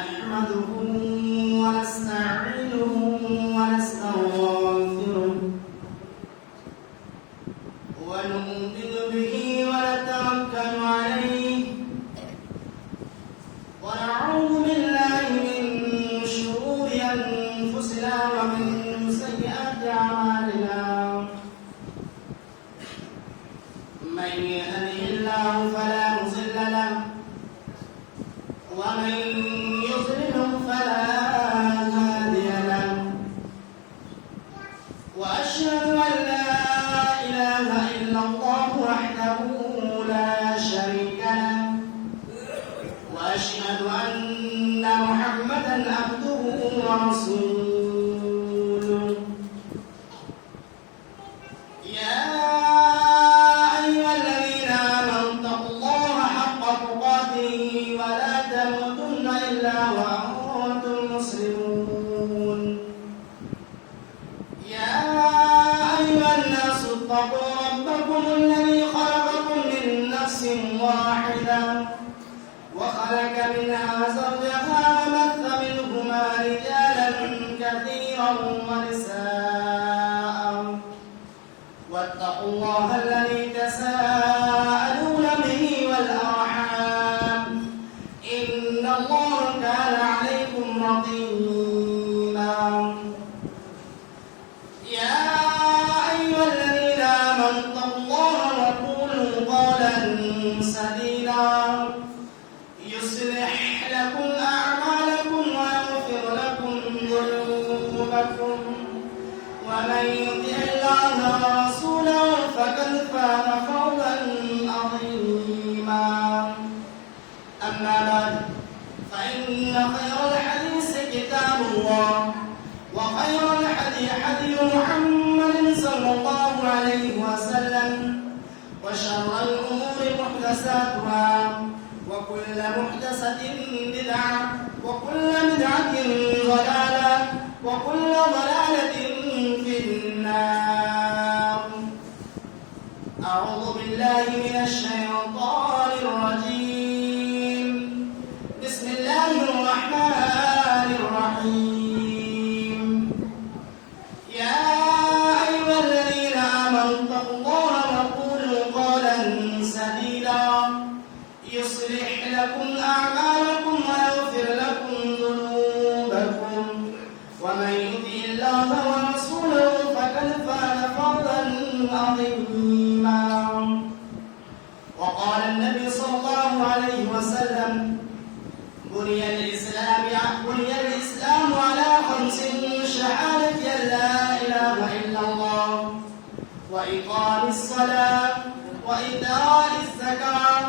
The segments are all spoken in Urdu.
نحمده ونستعينه ونستغفره ونؤمن به ونتوكل عليه ونعوذ بالله من شرور أنفسنا ومن سيئات أعمالنا من يهده الله فلا مضل له ومن يضلل فلا هادي له وأشهد أن لا إله إلا الله وحده لا شريك له وأشهد أن محمدا عبده ورسوله يا أيها الذين آمنوا اتقوا الله حق تقاته ولا تموتن إلا وأنتم مسلمون يا أيها الناس اتقوا ربكم الذي خلقكم من نفس واحدة وخلق منها زوجها وبث منهما رجالا كثيرا ونساء واتقوا الله الذي تساءلون به والأرحام إن الله كان عليكم رقيبا يا أيها الذين آمنوا اتقوا الله وقولوا قولا سديدا يصلح لكم أعمالكم ويغفر لكم ذنوبكم ومن يطع الله ورسوله فقد فاز فوزا عظيما أما بعد فإن خير الحديث كتاب الله وخير الحديث حديث محمد صلى الله عليه وسلم وشر الأمور محدثاتها وكل محدثة بدعة وكل بدعة ضلالة وكل ضلالة في النار أعوذ بالله من الشيطان الرجيم بسم الله الرحمن الرحيم يا أيها الذين آمنوا اتقوا الله وقولوا قولا سديدا يصلح لكم أعمالكم ويغفر لكم ذنوبكم ومن يطع الله ورسوله فقد فاز فوزا عظيما وقال النبي صلى الله عليه وسلم بني الإسلام على 5 شهادة أن لا إله إلا الله وإقام الصلاة وإيتاء الزكاة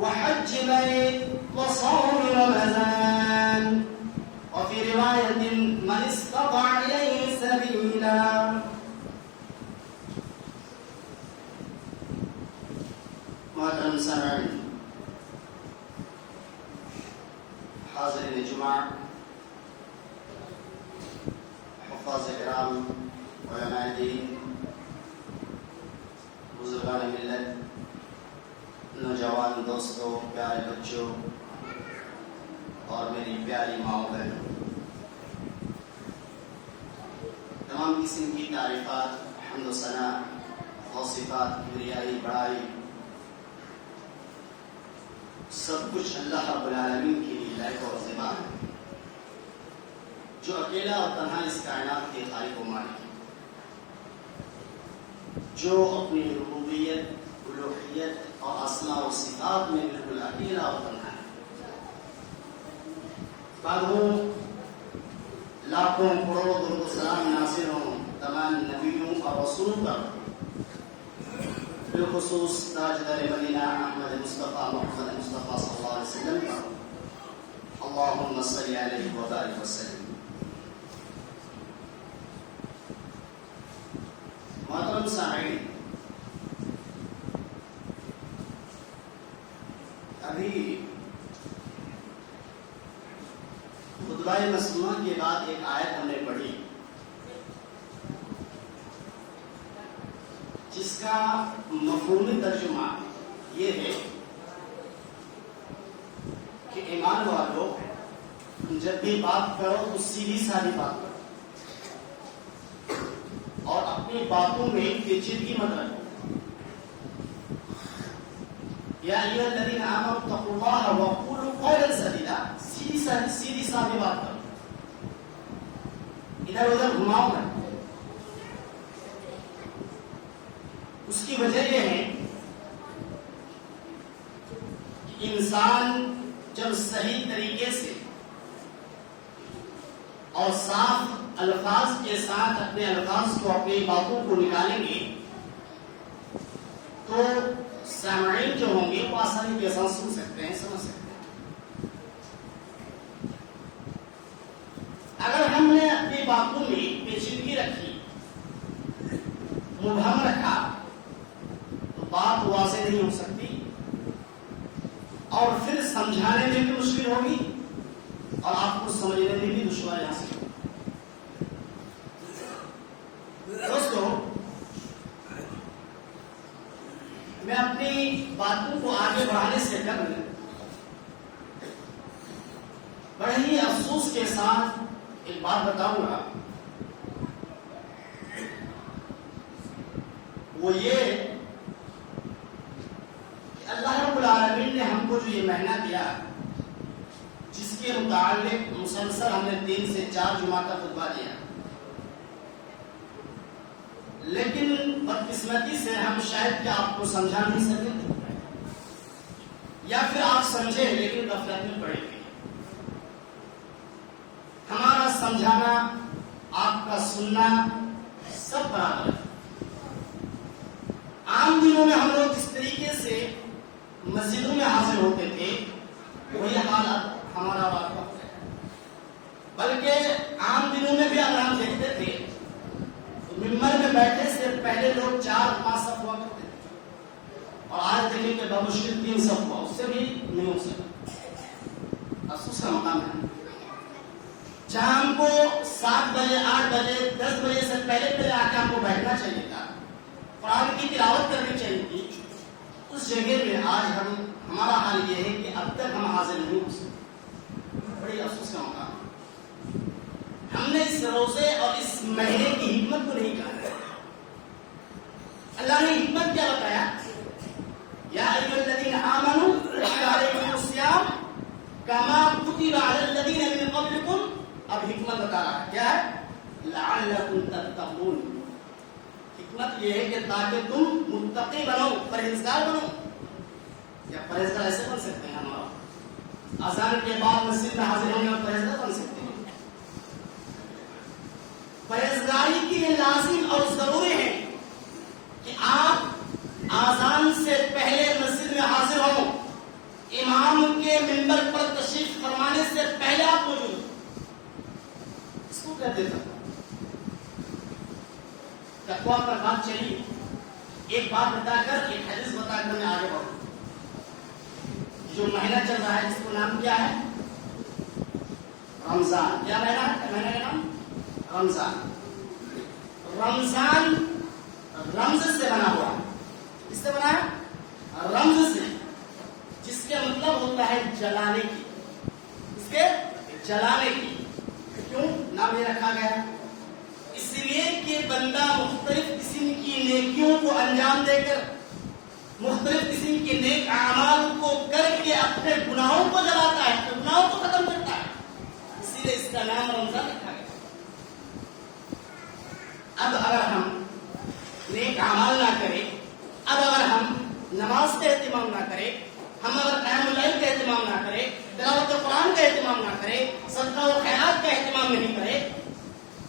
وحج بيت وصوم رمضان وفي رواية من استطاع إليه سبيلا محترم سامعین حاضرین جمعہ حفاظ کرام علماء دین بزرگان ملت نوجوان دوستوں پیارے بچوں اور میری پیاری ماں بہنوں تمام قسم کی تعریفات حمد و ثنا اور صفات کبریائی بڑائی سب کچھ اللہ رب العالمین کے لیے لائق اور زیبا ہے جو اکیلا اور تنہا اس کائنات کے خالق و مالک ہے جو اپنی ربوبیت الوہیت اور اسماء و صفات میں بالکل اکیلا اور تنہا ہے بعد ہوں لاکھوں کروڑوں درود و سلام نازل ہوں تمام نبیوں اور رسولوں پر بالخصوص تاجدار مدینہ احمد مصطفیٰ محمد مصطفیٰ صلی اللہ علیہ وسلم پر اللہم صلی علیہ وبارک وسلم محترم سامعین ابھی خطبہ مسموعہ کے بعد ایک آیت ہم نے پڑھی جس کا مفہومی ترجمہ یہ ہے کہ ایمان والوں جب بھی بات کرو تو سیدھی سادھی بات کرو اور اپنی باتوں میں پیچیدگی مت رکھو. یا ایھا الذین آمنوا اتقوا اللہ وقولوا قولا سدیدا. سیدھی سادھی بات کرو, ادھر ادھر گھماؤ نہ. اس کی وجہ یہ ہے کہ انسان جب صحیح طریقے سے اور صاف الفاظ کے ساتھ اپنے الفاظ کو, اپنی باتوں کو نکالیں گے تو سامعین جو ہوں گے وہ آسانی کے ساتھ سن سکتے ہیں, سمجھ سکتے ہیں. اگر ہم نے اپنی باتوں میں پیچیدگی رکھی, مبہم رکھا, تو بات واضح نہیں ہو سکتی اور پھر سمجھانے میں بھی مشکل ہوگی اور آپ کو سمجھنے میں بھی دشواری حاصل ہوگی. دوستو, میں اپنی باتوں کو آگے بڑھانے سے قبل بڑے ہی افسوس کے ساتھ ایک بات بتاؤں گا. وہ یہ کہ اللہ رب العالمین نے ہم کو جو یہ مہینہ دیا, جس کے متعلق مسلسل ہم نے 3 سے 4 جمعہ کا خطبہ دیا, لیکن بدقسمتی سے ہم شاید کہ آپ کو سمجھا نہیں سکے, یا پھر آپ سمجھے لیکن غفلت میں پڑے گئے. ہمارا سمجھانا, آپ کا سننا سب برابر ہے. عام دنوں میں ہم لوگ جس طریقے سے مسجدوں میں حاضر ہوتے تھے وہی حالت ہمارا وقت ہے. بلکہ عام دنوں میں بھی اگر ہم دیکھتے تھے ممبر میں بیٹھے سے پہلے لوگ 4-5 صف ہوا کرتے تھے, اور آج دیکھیں کہ بمشکل 3 صف ہوا, اس سے بھی نہیں ہو سکتا. افسوس کا مقام ہے. جہاں ہم کو 7 بجے 8 بجے 10 بجے سے پہلے آ کے ہم کو بیٹھنا چاہیے تھا, قرآن کی تلاوت کرنی چاہیے تھی, اس جگہ میں آج ہمارا حال یہ ہے کہ اب تک ہم حاضر نہیں ہو سکتے. بڑی افسوس کا مقام. ہم نے اس روزے اور اس مہینے کی حکمت کو نہیں کہا. اللہ نے حکمت کیا بتایا؟ یا ایھا الذین آمنوا کتب علیکم الصیام کما کتب علی الذین من قبلکم. اب حکمت بتا رہا ہے, کیا ہے؟ لعلکم تتقون. حکمت یہ ہے کہ تاکہ تم متقی بنو, پرہیزگار بنو. یا پرہیزگار ایسے بن سکتے ہیں ہمارا اذان کے بعد مسجد میں حاضر ہونے اور پرہیزگار بن سکتے ہیں. پرہیزگاری کے لیے لازم اور ضروری ہے کہ آپ اذان سے پہلے مسجد میں حاضر ہوں, امام کے منبر پر تشریف فرمانے سے پہلے آپ موجود ہوں. اس کو کہتے ہیں تقویٰ پر بات چلی. ایک بات بتا کر, ایک حدیث بتا کر میں آگے بڑھوں. جو مہینہ چل رہا ہے جس کو نام کیا ہے؟ رمضان. کیا مہینہ ہے؟ مہینہ کا نام رمضان. رمضان رمز سے بنا ہوا ہے. کس سے بنا ہے؟ رمز سے, جس کے مطلب ہوتا ہے جلانے کی. اس کے جلانے کی. کیوں نام یہ رکھا گیا؟ اس لیے کہ بندہ مختلف قسم کی نیکیوں کو انجام دے کر, مختلف قسم کے نیک اعمال کو کر کے اپنے گناہوں کو جلاتا ہے, گناہوں کو ختم کرتا ہے. اسی لیے اس کا نام رمضان رکھا گیا. اب اگر ہم نیک اعمال نہ کریں, اب اگر ہم نماز کا اہتمام نہ کریں, ہم اگر قیام اللیل کا اہتمام نہ کریں, تلاوت قرآن کا اہتمام نہ کریں, صدقہ و خیرات کا اہتمام نہیں کریں,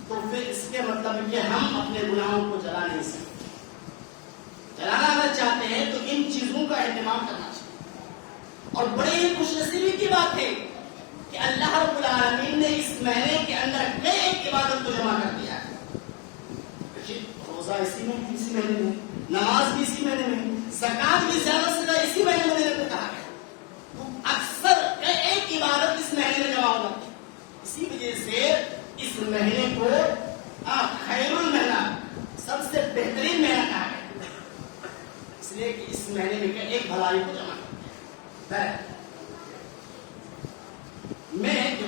تو پھر اس کے مطلب کہ ہم اپنے گناہوں کو جلا نہیں سکتے. جلانا اگر چاہتے ہیں تو ان چیزوں کا اہتمام کرنا چاہیے. اور بڑی خوش نصیبی کی بات ہے کہ اللہ رب العالمین نے اس مہینے کے اندر کئی ایک عبادت کو جمع کر دیا ہے. روزہ اسی مہینے میں, نماز بھی اسی مہینے میں, زکات بھی زیادہ سے زیادہ اسی مہینے میں دینے کو کہا ہے. تو اکثر کئی ایک عبادت اس مہینے میں جمع ہو جاتی ہے. اسی وجہ سے اس مہینے کو خیر المہینہ, سب سے بہترین مہینہ کہا ہے, اس لیے کہ اس مہینے میں ایک بھلائی کو جمع کرتے ہیں. میں جو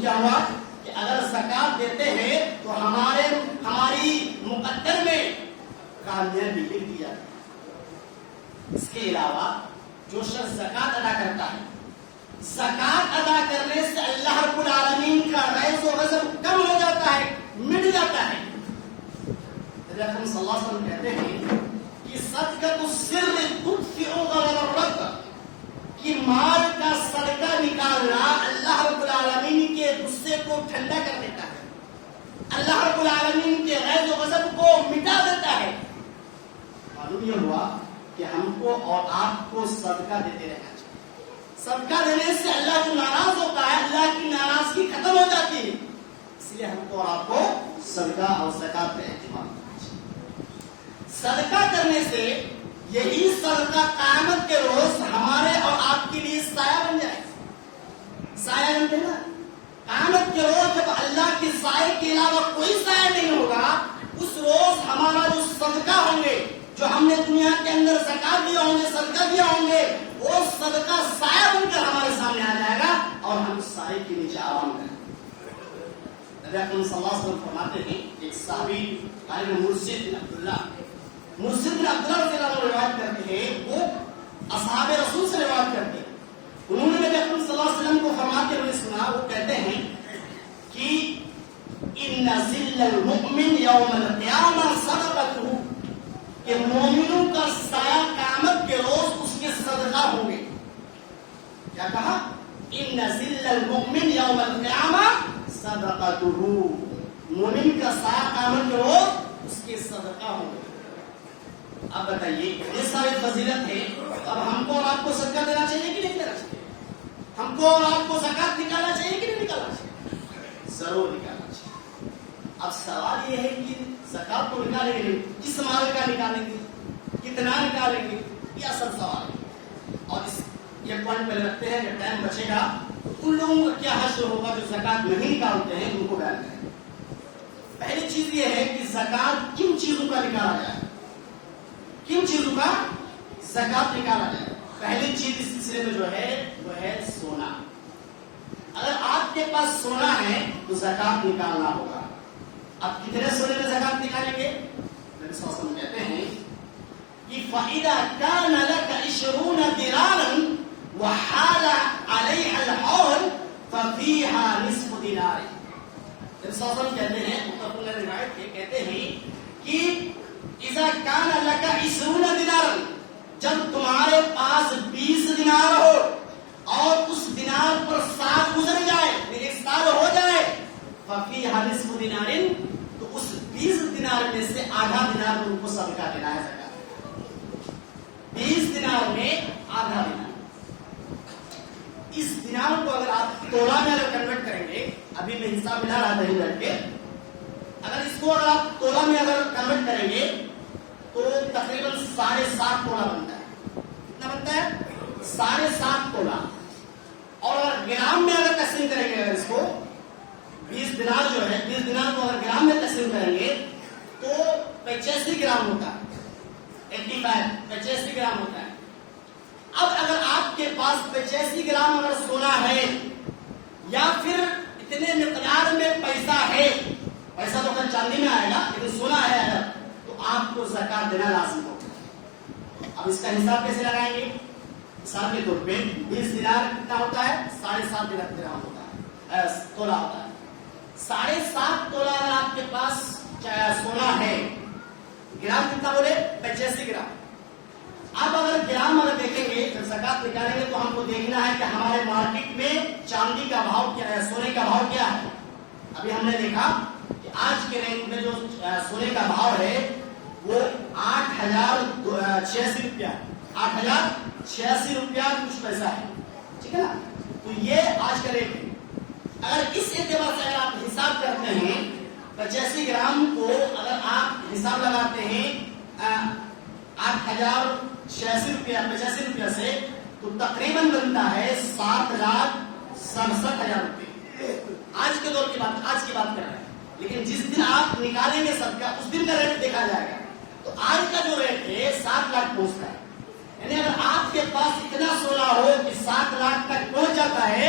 کیا ہوا کہ اگر زکات دیتے ہیں تو ہماری مقدر میں کامیابی لکھ دیا گیا۔ اس کے علاوہ جو شخص زکات ادا کرتا ہے، زکات ادا کرنے سے اللہ رب العالمین کا غیظ و غضب کم ہو جاتا ہے، مٹ جاتا ہے۔ نبی اکرم صلی اللہ علیہ وسلم کہتے ہیں کہ صدقۃ السر تطفئ غضب الرب، کہ مال کا صدقہ نکالنا اللہ رب العالمین کے غصے کو ٹھنڈا کر دیتا ہے، اللہ رب العالمین کے غیظ و غضب کو مٹا دیتا ہے۔ معلوم یہ ہوا کہ ہم کو اور آپ کو صدقہ دیتے رہنا چاہیے۔ صدقہ دینے سے اللہ جو ناراض ہوتا ہے، اللہ کی ناراضگی ختم ہو جاتی ہے، اس لیے ہم کو اور آپ کو صدقہ اور زکات پہ اہتمام کرنا چاہیے۔ صدقہ کرنے سے یہی صدقہ قیامت کے روز ہمارے اور آپ کے لیے سایہ بن جائے، سایہ بنتے نا۔ قیامت کے روز جب اللہ کے سائے کے علاوہ کوئی سایہ نہیں ہوگا، اس روز ہمارا جو صدقہ ہوں گے، جو ہم نے دنیا کے اندر زکات دیا ہوں گے، صدقہ دیا ہوں گے، وہ صدقہ سایہ بن کر ہمارے سامنے آ جائے گا اور ہم سائے کے نیچے آرام کریں۔ نبی اکرم صلی اللہ علیہ وسلم فرماتے ہیں، ایک صحابی مرشد بن عبداللہ رضی اللہ عنہ روایت کرتے ہیں، وہ اصحاب رسول سے روایت کرتے ہیں۔ انہوں نے نبی اکرم صلی اللہ علیہ وسلم کو فرماتے ہوئے سنا، وہ کہتے ہیں کہ ان ذل المؤمن یوم القیامہ صدقتہ، کہ مومنوں کا سایہ قیامت کے روز اس کے صدقہ ہوں گے۔ کیا کہا؟ ان ذل المؤمن یوم القیامہ صدقتہ، مومن کا سایہ قیامت کے روز اس کے صدقہ ہوں گے۔ اب بتائیے، یہ ساری فضیلت ہے، اب ہم کو اور آپ کو صدقہ دینا چاہیے کہ نہیں دینا چاہیے؟ ہم کو اور آپ کو زکات نکالنا چاہیے کہ نہیں نکالنا چاہیے؟ ضرور نکالنا چاہیے۔ اب سوال یہ ہے کہ زکات کو نکالیں گے، کس مال کا نکالیں گے، کتنا نکالیں گے، یہ اصل سوال ہے۔ اور یہ پوائنٹ پہلے رکھتے ہیں، جب ٹائم بچے گا تو ان لوگوں کا کیا حشر ہوگا جو زکات نہیں نکالتے ہیں، ان کو بیان کریں۔ پہلی چیز یہ ہے کہ زکات کن چیزوں کا نکالا جائے، کن چیزوں کا زکات نکالا جائے۔ پہلی چیز اس سلسلے میں جو ہے وہ ہے سونا۔ اگر آپ کے پاس سونا ہے تو زکات نکالنا ہوگا۔ اب کتنے سونے میں زکات نکالیں گے؟ نبی صلی اللہ علیہ وسلم کہتے ہیں کہ فَإِذَا كَانَ لَكَ 20 دِنَارًا وَحَالَ عَلَيْهَا الْحَوْلُ فَفِيهَا نِصْفُ دِینار۔ نبی صلی اللہ علیہ وسلم کہتے ہیں، متفق علیہ روایت ہے، کہتے ہیں کہ اذا کان لک 20 دینار، جب تمہارے پاس 20 دینار ہو اور اس دینار پر سال گزر جائے، ایک سال ہو جائے، ففیہا نصف دینار، تو اس 20 دینار میں سے آدھا دینار تم کو صدقہ دینا ہے۔ زکات 20 دینار میں آدھا دینار۔ اس دینار کو اگر آپ تولہ میں اگر کنورٹ کریں گے، ابھی میں حساب ملا رہا تھا بیٹھ کے، اگر اس کو اگر آپ تولہ میں اگر کنورٹ کریں گے تو تقریباً 7.5 تولہ بنتا ہے۔ کتنا بنتا ہے؟ 7.5 تولہ۔ اور اگر گرام میں اگر تقسیم کریں گے، اگر اس کو 20 دینار جو ہے، 20 دینار کو اگر گرام میں تقسیم کریں گے تو 85 گرام ہوتا ہے، 85 گرام ہوتا ہے۔ اب اگر آپ کے پاس 85 گرام اگر سونا ہے یا پھر اتنے مقدار میں پیسہ ہے، پیسہ تو خیر چاندی میں آئے گا لیکن سونا ہے اگر، تو آپ کو زکات دینا لازم ہوگا۔ اب اس کا حساب کیسے لگائیں گے؟ مثال کے طور پہ 20 دینار کتنا ہوتا ہے؟ 7.5 گرام ہوتا ہے، تولہ ہوتا ہے۔ 7.5 تولہ اگر آپ کے پاس سونا ہے، گرام کتنا بولے؟ 85 گرام۔ اب اگر گرام اگر دیکھیں گے، جب زکات نکالیں گے تو ہم کو دیکھنا ہے کہ ہمارے مارکیٹ میں چاندی کا بھاؤ کیا ہے، سونے کا بھاؤ کیا ہے۔ ابھی ہم نے دیکھا کہ آج کے ریٹ میں جو سونے کا بھاؤ ہے وہ 8,086 روپیہ، 8,086 روپیہ کچھ پیسہ ہے، ٹھیک ہے نا؟ تو یہ آج کا ریٹ ہے۔ اگر اس اعتبار سے اگر آپ حساب کرتے ہیں 85 گرام کو اگر آپ حساب لگاتے ہیں 8,086 روپیہ 85 روپیہ سے، تو تقریباً بنتا ہے 7,67,000 روپے۔ آج کے دور کی بات، آج کی بات کر رہے ہیں، لیکن جس دن آپ نکالیں گے صدقہ اس دن کا ریٹ دیکھا جائے گا، تو آج کا جو ریٹ ہے 7 لاکھ پہنچتا ہے۔ یعنی اگر آپ کے پاس اتنا سونا ہو کہ 7 لاکھ تک پہنچ جاتا ہے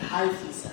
2.5%।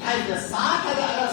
2.5%,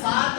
7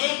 1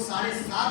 7.5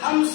5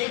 1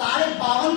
52.5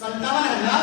57,000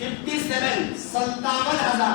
57,000।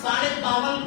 52.5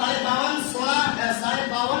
52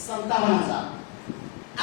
57,000।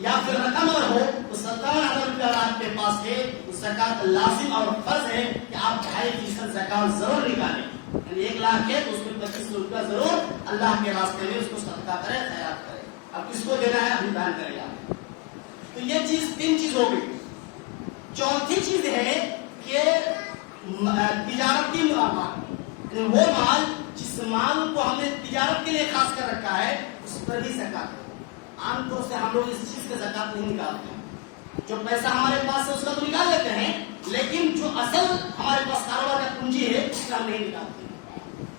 یا پھر رقم اگر ہو تو 57,000 روپیہ اگر آپ کے پاس ہے تو زکات لازم اور فرض ہے کہ آپ 2.5% زکات ضرور نکالیں. یعنی 1 لاکھ ہے تو اس میں 25 روپیہ ضرور اللہ کے راستے میں اس کو صدقہ کرے, خیرات کرے. اب کس کو دینا ہے ابھی بیان کرے گا. تو یہ چیز 3 چیز ہو گئی. چوتھی چیز ہے کہ تجارتی معاملہ, وہ مال جس مال کو ہم نے تجارت کے لیے خاص کر رکھا ہے اس پر بھی زکات ہے. عام طور سے ہم لوگ اس چیز کا زکات نہیں نکالتے ہیں. جو پیسہ ہمارے پاس ہے اس کا تو نکال لیتے ہیں, لیکن جو اصل ہمارے پاس کاروبار کا پونجی ہے اس کا ہم نہیں نکالتے,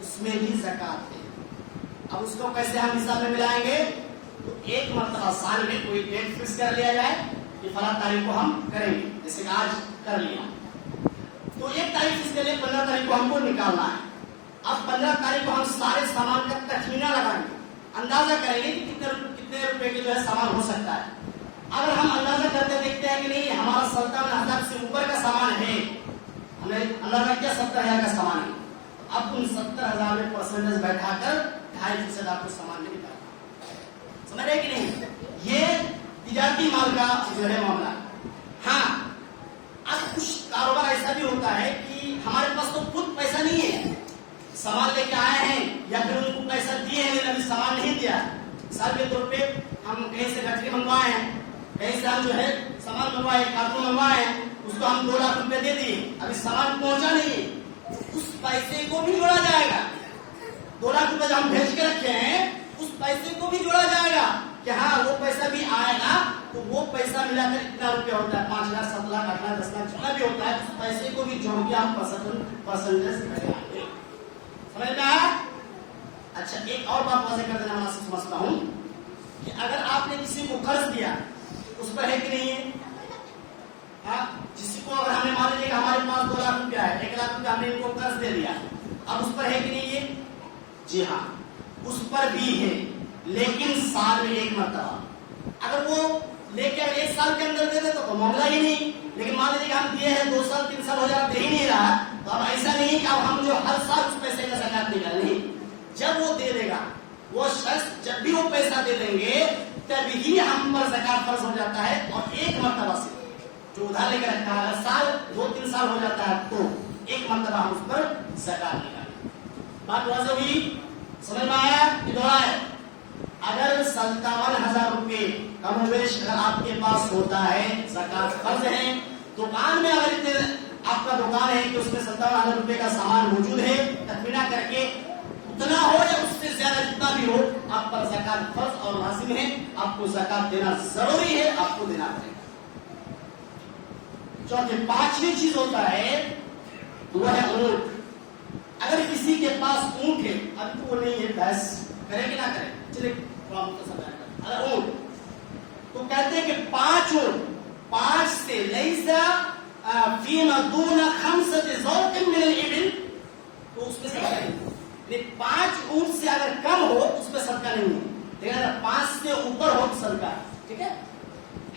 اس میں بھی زکات ہے. اب اس کو کیسے ہم حساب میں ملائیں گے؟ تو ایک مرتبہ سال میں کوئی ڈیٹ فکس کر لیا جائے کہ فلاں تاریخ کو ہم کریں گے, جیسے کہ آج کر لیا تو 1 تاریخ اس کے لیے 15 تاریخ کو ہم کو نکالنا ہے. اب 15 تاریخ کو ہم سارے سامان کا تخمینہ لگائیں گے, اندازہ کریں گے کہ کتنے روپے کے جو ہے سامان ہو سکتا ہے. اگر ہم اندازہ کرتے دیکھتے ہیں کہ نہیں ہمارا 57,000 سے اوپر کا سامان ہے, ہم نے اندازہ کیا 70,000 کا سامان ہے, اب ان 70,000 میں پرسنٹیج بیٹھا کر 2.5% آپ کو سامان میں نکالنا. سمجھ رہے کہ نہیں؟ یہ تجارتی مال کا جو ہے معاملہ. ہاں اب کچھ کاروبار ایسا بھی ہوتا ہے کہ ہمارے پاس تو خود پیسہ نہیں ہے, سامان لے کے آئے ہیں یا پھر ان کو پیسہ دیے ہیں لیکن ابھی سامان نہیں دیا. مثال کے طور پہ ہم کہیں سے گٹری منگوائے ہیں, کہیں سے ہم جو ہے سامان منگوائے, کارٹون منگوائے ہیں, اس کو ہم 2 لاکھ روپے دے دیے, ابھی سامان پہنچا نہیں, اس پیسے کو بھی جوڑا جائے گا. 2 لاکھ روپے جو ہم بھیج کے رکھے ہیں اس پیسے کو بھی جوڑا جائے گا کہ ہاں وہ پیسہ بھی آئے گا, تو وہ پیسہ ملا کر کتنا روپیہ ہوتا ہے, 5 لاکھ 7 لاکھ 8 لاکھ 10 لاکھ جتنا بھی ہوتا ہے, اس پیسے کو بھی جوڑ کے ہم پرسنٹیج لگائیں گے. سمجھ میں آیا؟ اچھا ایک اور بات واضح کر دینا مناسب سمجھتا ہوں کہ اگر آپ نے کسی کو قرض دیا اس پر ہے کہ نہیں ہے؟ ہاں کسی کو اگر ہمیں مان لیجیے کہ ہمارے پاس 2 لاکھ روپیہ ہے, 1 لاکھ روپیہ ہم نے ان کو قرض دے دیا, اب اس پر ہے کہ نہیں ہے؟ جی ہاں اس پر بھی ہے, لیکن سال میں 1 مرتبہ. اگر وہ لے کے 1 سال کے اندر دے دے تو معاملہ ہی نہیں, لیکن مان لیجیے کہ ہم دیے ہیں 2 سال 3 سال ہو جائے دے ہی نہیں رہا, تو اب ایسا نہیں کہ اب ہم جو ہر سال اس پیسے کا زکات نکال, نہیں, جب وہ دے دے گا وہ شخص, جب بھی وہ پیسہ دے دیں گے تبھی ہم پر زکات فرض ہو جاتا ہے. اور 1 مرتبہ سے جو ادھار لے کے رکھا ہے, ہر سال 2-3 سال ہو جاتا ہے تو 1 مرتبہ ہم اس پر زکات نکالیں. بات واضح ہوئی؟ سمجھ میں آیا کہ دوہرا ہے؟ اگر 57,000 روپے کم و بیش اگر آپ کے پاس ہوتا ہے زکات فرض ہے. دکان میں اگر اتنے آپ کا دکان ہے کہ اس میں 57,000 روپے کا سامان موجود ہے, تخمینہ کر کے اتنا ہو یا اس سے زیادہ جتنا بھی ہو آپ پر زکات فرض اور لازم ہے, آپ کو زکات دینا ضروری ہے, آپ کو دینا پڑے گا. چوتھی 5ویں چیز ہوتا ہے وہ ہے اونٹ. اگر کسی کے پاس اونٹ ہے, ابھی تو وہ نہیں ہے, بحث کرے کہ نہ کرے, چلے اگر اونٹ تو کہتے ہیں کہ 5 اونٹ, 5 سے لیسا فیما دون 5 ذوق من الابل, تو اس میں صدقہ نہیں. 5 اونٹ سے اگر کم ہو اس میں صدقہ نہیں ہے, لیکن اگر 5 سے اوپر ہو تو صدقہ ہے. ٹھیک ہے؟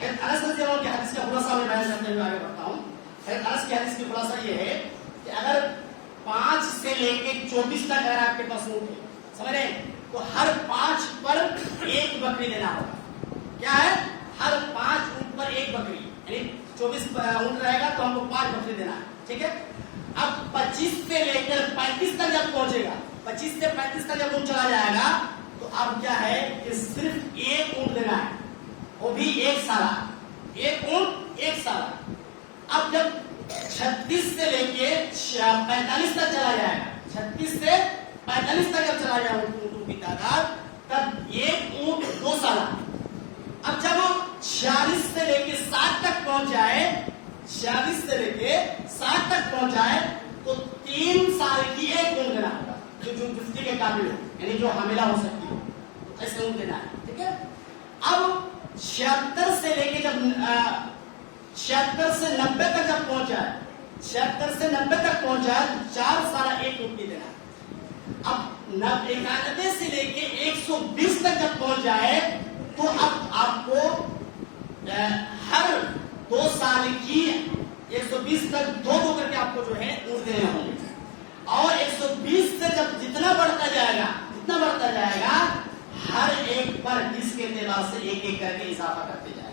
انس رضی اللہ عنہ کی حدیث کا خلاصہ میں بیان کرتے ہوئے آگے بڑھتا ہوں. انس کی حدیث کی خلاصہ یہ ہے کہ اگر 5 سے لے کے 24 تک اگر آپ کے پاس اونٹ ہے, سمجھ رہے ہیں, تو ہر 5 پر 1 بکری دینا ہوگا. کیا ہے؟ ہر 5 اونٹ پر 1 بکری, یعنی 24 اونٹ رہے گا تو ہم کو 5 بکری دینا ہے. ٹھیک ہے؟ اب 25 سے لے کر 35 تک جب پہنچے گا, 25 سے 35 تک جب اونٹ چلا جائے گا تو اب کیا ہے کہ صرف 1 اونٹ دینا ہے, وہ بھی 1 سالہ, 1 اونٹ 1 سالہ. اب جب 36 سے لے کے 45 تک چلا جائے گا, 36 سے 45 تک جب چلا جائے اونٹوں کی تعداد, تب 1 اونٹ 2 سالہ. اب جب 46 سے لے کے 60 تک پہنچ جائے, 46 سے لے کے 60 تک پہنچ جائے تو 3 سال کی 1 اونٹ دینا ہوگا, جو گفتی کے قابل ہو, یعنی جو حاملہ ہو سکتی ہو, ایسے اونٹ دینا ہے. ٹھیک ہے؟ اب 76 سے لے کے جب 76 سے 90 تک جب پہنچ جائے, 76 سے 90 تک پہنچ جائے تو 4 سالہ 1 اونٹ دینا ہے. اب 91 سے لے کے 120 تک جب پہنچ جائے تو اب آپ کو ہر 2 سال کی 120 تک 2 کر کے آپ کو جو ہے اونٹ دینے ہوں گے. اور 120 سے جب جتنا بڑھتا جائے گا ہر ایک پر 20 کے اعتبار سے 1 کر کے اضافہ کرتے جائے.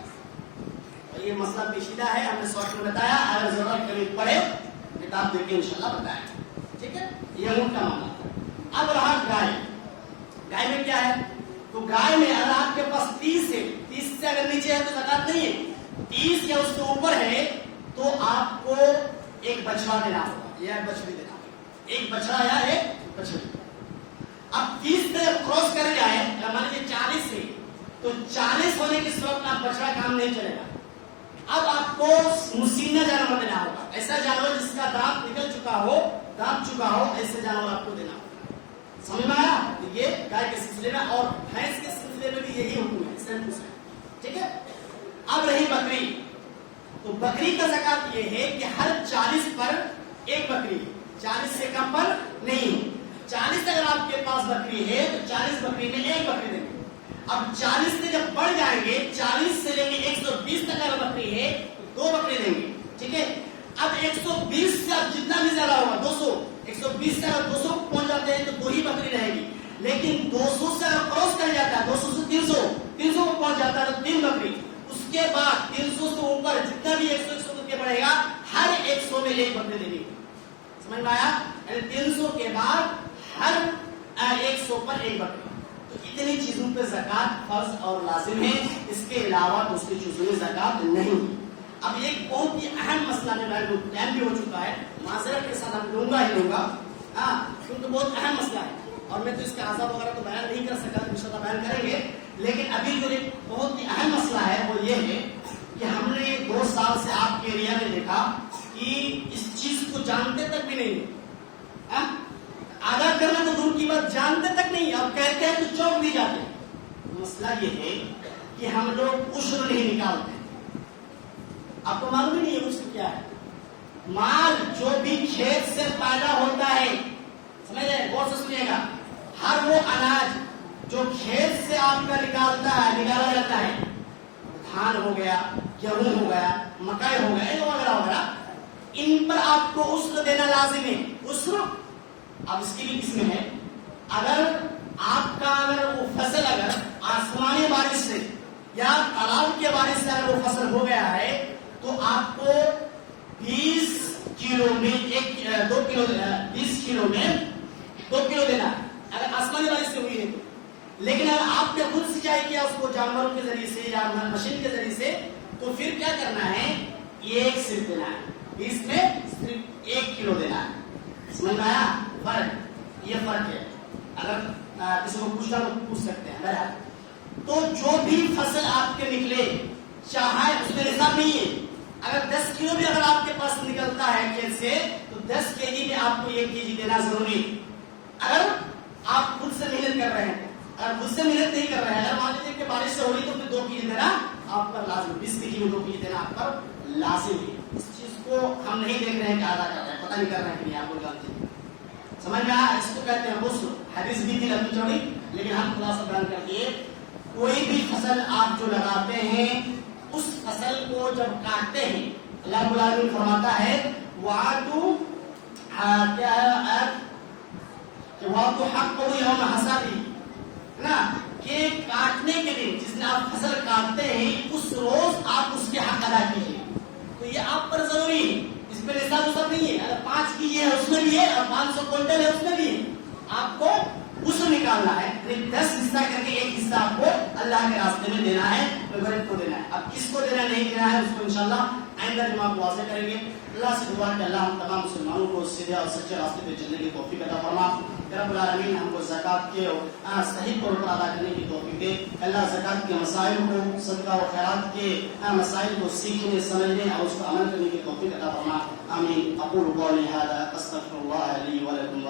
تو یہ مسئلہ پیچیدہ ہے, ہم نے شارٹ میں بتایا, اگر ضرورت کبھی پڑے کتاب دیکھ کے انشاءاللہ بتائیں. ٹھیک ہے, یہ اونٹ کا معاملہ تھا. اب رہا گائے. گائے میں کیا ہے؟ تو گائے میں اگر آپ کے پاس 30 سے اگر نیچے ہے تو زکات نہیں ہے, 30 یا اس سے اوپر ہے تو آپ کو ایک بچڑا دینا ہوگا یا بچڑی دینا ہوگا, ایک بچڑا یا ایک بچڑی. اب 30 سے کراس کر جائے, مان لیجیے 40 سے, تو 40 ہونے کی صورت میں آپ بچڑا کام نہیں چلے گا. اب آپ کو مسینہ جانور دینا ہوگا, ایسا جانور جس کا دانت نکل چکا ہو, دانت چکا ہو, ایسے جانور آپ کو دینا ہوگا. سمجھ میں آیا؟ یہ گائے کے سلسلے میں, اور بھینس کے سلسلے میں بھی یہی حکم ہے, سیم ٹو سیم. ٹھیک ہے. اب رہی بکری, تو بکری کا زکات یہ ہے کہ ہر 40 پر ایک بکری, 40 سے کم پر نہیں. 40 اگر آپ کے پاس بکری ہے تو 40 بکری میں ایک بکری دیں گے. اب 40 سے جب بڑھ جائیں گے, 40 سے لے کے 120 تک اگر بکری ہے تو 2 بکری دیں گے. ٹھیک ہے. اب 120 سے اب جتنا بھی زیادہ ہوگا, 200, 120 سے اگر 200 پہنچ جاتے ہیں تو 2 ہی بکری رہے گی. لیکن 200 سے اگر کراس کر جاتا ہے, 200 سے 300 کو پہنچ جاتا ہے تو 3 بکری. اس کے بعد 300 سے اوپر جتنا بھی 100 کے بڑھے گا, ہر 100 میں ایک بکری دینی ہے. سمجھ میں آیا؟ یعنی 300 کے بعد ہر 100 پر ایک بکری. تو اتنی چیزوں پہ زکات فرض اور لازم ہے, اس کے علاوہ دوسری چیزوں میں زکات نہیں. اب ایک بہت ہی اہم مسئلہ ہے, ٹائم بھی ہو چکا ہے, معذرت کے ساتھ لوں گا, کیونکہ بہت اہم مسئلہ ہے اور میں تو اس کا عذاب وغیرہ تو بیان نہیں کر سکا, انشاءاللہ بیان کریں گے. لیکن ابھی جو ایک بہت ہی اہم مسئلہ ہے وہ یہ ہے کہ ہم نے 2 سال سے آپ کے ایریا میں دیکھا کہ اس چیز کو جانتے تک بھی نہیں, آگاہ کرنا تو دور کی بات, جانتے تک نہیں, اور کہتے ہیں تو چوک دی جاتے ہیں. مسئلہ یہ ہے کہ ہم لوگ عشر نہیں نکالتے. آپ کو معلوم ہی نہیں ہے عشر کیا ہے. مال جو بھی کھیت سے پیدا ہوتا ہے, سمجھ رہے, غور سے سنیے گا, ہر وہ اناج جو کھیت سے آپ کا نکالا جاتا ہے, دھان ہو گیا, گیہوں ہو گیا, مکئی ہو گیا, وغیرہ وغیرہ, ان پر آپ کو عشر دینا لازم ہے. عشر اب اس کی بھی قسم ہے. اگر آپ کا وہ فصل اگر آسمانی بارش سے یا تالاب کے بارش سے اگر وہ فصل ہو گیا ہے تو آپ کو 20 کلو میں 2 کلو 20 کلو میں 2 کلو دینا ہے, اگر آسمانی بارش سے ہوئی ہے تو. لیکن اگر آپ نے خود سینچائی کیا اس کو جانوروں کے ذریعے سے یا مشین کے ذریعے سے, تو پھر کیا کرنا ہے, ایک صرف دینا ہے, 20 میں صرف 1 کلو دینا ہے. سمجھ میں آیا فرق؟ یہ فرق ہے. اگر کسی کو پوچھنا تو پوچھ سکتے ہیں. بہرحال تو جو بھی فصل آپ کے نکلے, چاہے اس میں نصاب نہیں ہے, اگر 10 کلو بھی اگر آپ کے پاس نکلتا ہے کھیت سے تو 10 کے جی میں آپ کو 1 کے جی دینا ضروری. اگر آپ خود سے محنت کر رہے ہیں, اگر خود سے محنت نہیں کر رہے ہیں, اگر مان لیجیے کہ بارش سے ہو رہی تو پھر 2 کے جی دینا آپ پر لازم, 20 کے جی میں 2 کے جی دینا آپ پر لازم ہے. اس چیز کو ہم نہیں دیکھ رہے ہیں کہ آدھا کر رہے ہیں, پتہ نہیں کر رہے ہیں کہ آپ کو جانتے ہیں. سمجھ میں آیا؟ اس کو کہتے ہیں غسل. حدیث بھی تھی لمبی چوڑی, لیکن ہم خلاصہ بیان کر دیے. کوئی بھی فصل آپ جو لگاتے ہیں, اس فصل کو جب کاٹتے ہیں, اللہ رب العالمین فرماتا ہے وَعَدُوا کیا ہے کہ وَعَدُوا حَقَّهُ يَوْمَ حَصَادِهِ نا, کہ کاٹنے کے دن جس دن آپ فصل کاٹتے ہیں اس روز آپ اس کے حق ادا کیجیے. تو یہ آپ پر ضروری ہے, اس پہ نصاب وصاب نہیں ہے. اگر 5 کی ہے اس میں بھی ہے اور 500 کوئنٹل ہے اس میں بھی ہے, آپ کو عشر نکالنا ہے. 10 حصہ کر کے 1 حصہ آپ کو اللہ کے راستے میں دینا ہے, غریب کو دینا ہے. اب کس کو دینا نہیں دینا ہے اس کو انشاءاللہ آئندہ جمعہ کو واضح کریں گے. اللہ سے دعا کہ اللہ ہم تمام مسلمانوں کو سیدھے اور سچے راستے پہ چلنے کی توفیق عطا فرما. رب العالمین ہم کو زکات کے صحیح طور پر ادا کرنے کی توفیق دے. اللہ زکات کے مسائل کو, صدقہ و خیرات کے مسائل کو سیکھنے, سمجھنے اور اس پر عمل کرنے کی توفیق عطا فرما. آمین. اقول قولی ھذا استغفر اللہ لی و لکم.